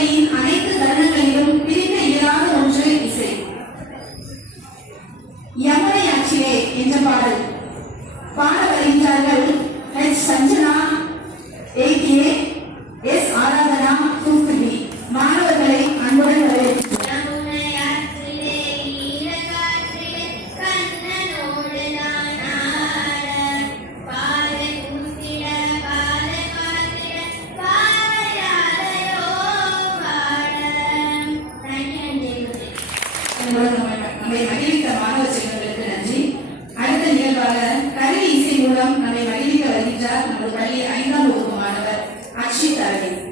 வாழ்க்கையின் அனைத்து தருணங்களிலும் பிரிக்க இயலாத ஒன்று இசை. யமுனை ஆற்றிலே என்ற பாடல் பாட வருகின்றார்கள் H Sanjana, A K, S Aradhana, தூக்குபி. மாணவர்களை அன்புடன் வரவேற்கிறேன். நம்மை மகிழ்வித்த மாணவ செல்வங்களுக்கு நன்றி. அடுத்த நிகழ்வாக கலை இசை மூலம் நம்மை மகிழ்விக்க வருகின்றார் நமது பள்ளி 5ஆம் வகுப்பு மாணவர் அக்ஷித் அரவிந்த்.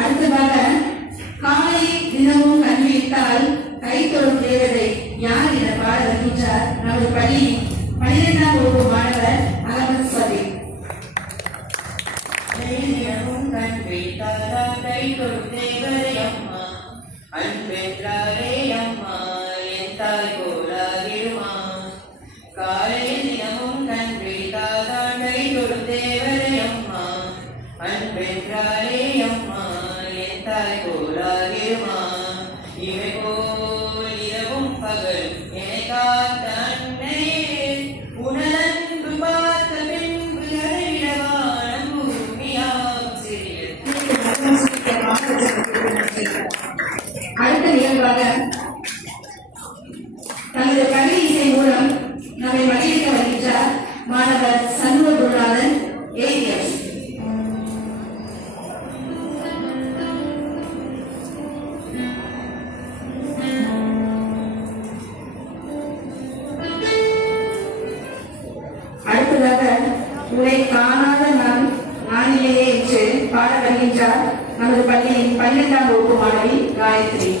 அடுத்ததாக காலை தினமும் கல்வியிட்டால் கை தொடும் தேவதை யார் என பாட வருகின்றார் நமது பள்ளி 12ஆம் வகுப்பு மாணவர் அகமது சபீர். தினமும் கல்வியிட்டால் கை தொடும் தேவதை அம்மா, அன்பென்றாரே அம்மா, என் தாய் போலாகிடுமா. காலை தினமும் கல்வியிட்டால் கை தொடும் தேவதை அம்மா, அன்பென்றாரே அம்மா, என் தாய் போலாகிடுமா. இவை போல் இரவும் பகலும் என்னை காத்த அன்னை, உணர்ந்து பார்த்த பின்பு அறிவிடவான பூமியாகும் சிறிய. அடுத்த நிகழ்வாக தனது கல்வி இசை மூலம் நம்மை மகிழ்விக்க வருகின்றார் மாணவர் சண்முக குருநாதன், ஏஎஸ். அடுத்ததாக உரை காணாத நானிலேயே என்று பாட வருகின்றார் நமது பள்ளியின் 12ஆம் வகுப்பு மாணவி காயத்ரி.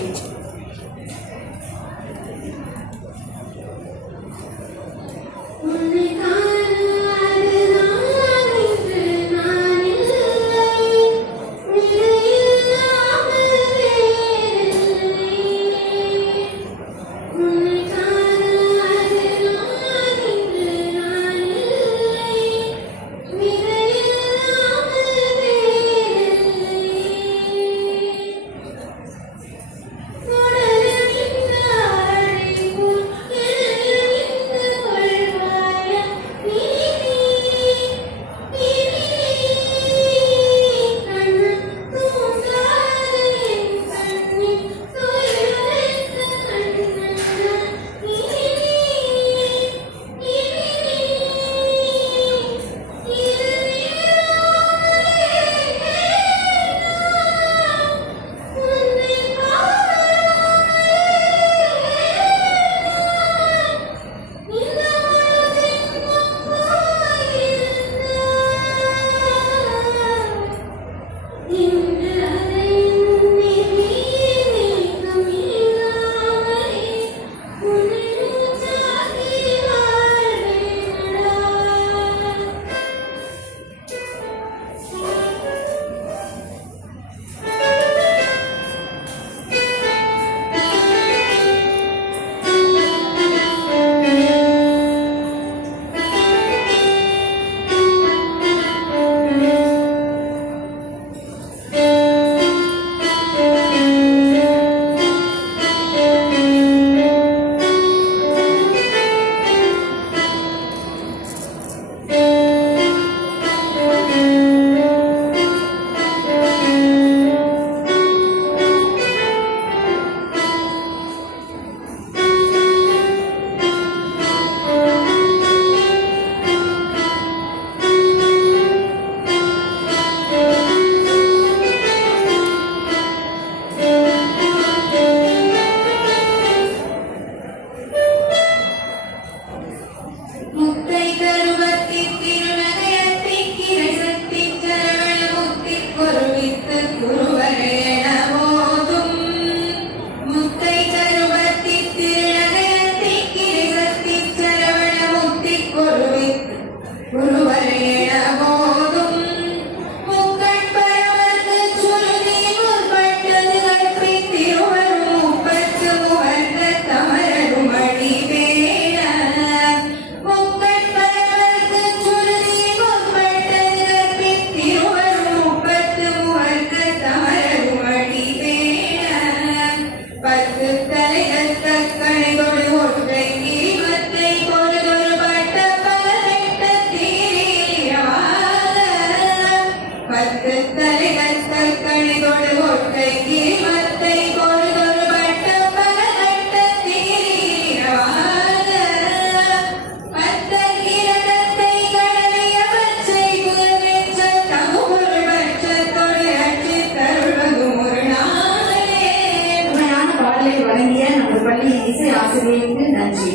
நன்றி.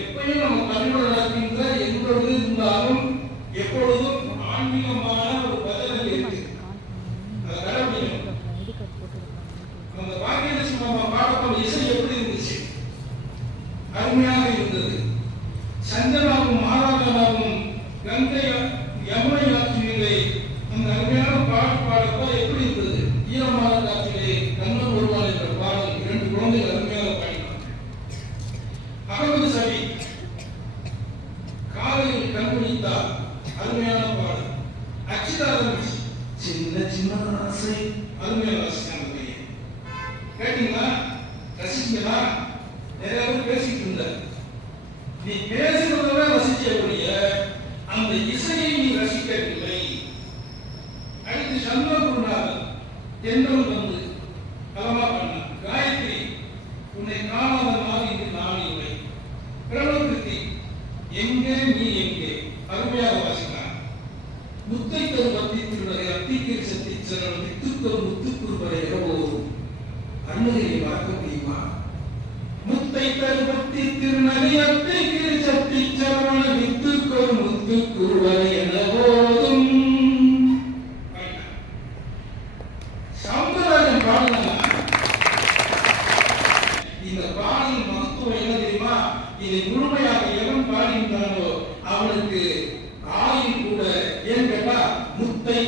எப்பயும் நம்ம பள்ளிக்கூட நடக்கின்ற எந்த இது இருந்தாலும் எப்பொழுதும் ஆன்மீகமான ஒரு பதவி இருக்கு. அதை கடைபிடிக்கணும். அந்த பாக்கியலட்சுமி அம்மா பாடப்போம் இசை எப்படி இருந்துச்சு? அருமையாக இருந்தது. சஞ்சனாவும் மாராகனாவும் கங்கை யமுனை ஆற்றிலே அந்த அருமையான பாட்டு பாடப்போ எப்படி இருந்தது? ஈரமான காற்றிலே கண்ணன் வருவான் என்ற பாடல் 2 குழந்தைகள் அருமையாக பாடினார். அகமது சபி காலையில் கண்பிடித்தார், அருமையான பாடல். அச்சிதாதன் சின்ன சின்ன ஆசை, அருமையான வாசிக்காங்க பையன். கேட்டீங்களா? ரசிச்சீங்களா? நிறைய பேர் பேசிட்டு இருந்த நீ பேசுறத ரசிக்கக்கூடிய அந்த இசையை நீ ரசிக்கவில்லை. அடுத்து சண்முகநாதன் தென்றல் வந்து பலமா பண்ண காயத்ரி உன்னை காணாத நாள் இன்று நான் இல்லை. பிரணவகிருத்தி எங்கே நீ எங்கே, அருமையாக வாசினார். முத்தை தருவத்தி திருநகை அத்திக்கை சக்தி சரணம் வித்துக்கள் முத்துக்குறுவரை இரவோரும் அருணகிரியை பார்க்க முடியுமா? முத்தை தருவத்தி திருநகை அத்திக்கை சக்தி சரண வித்துக்கள் முத்துக்குறுவரை இரவோரும். சவுந்தரராஜன் பாடலாம். இந்த பாடலின் மகத்துவம் என்ன தெரியுமா? இதை முழுமையாக எவன் பாடுகின்றானோ அவனுக்கு ஆயுள் கூட. ஏன் கேட்டா முத்தை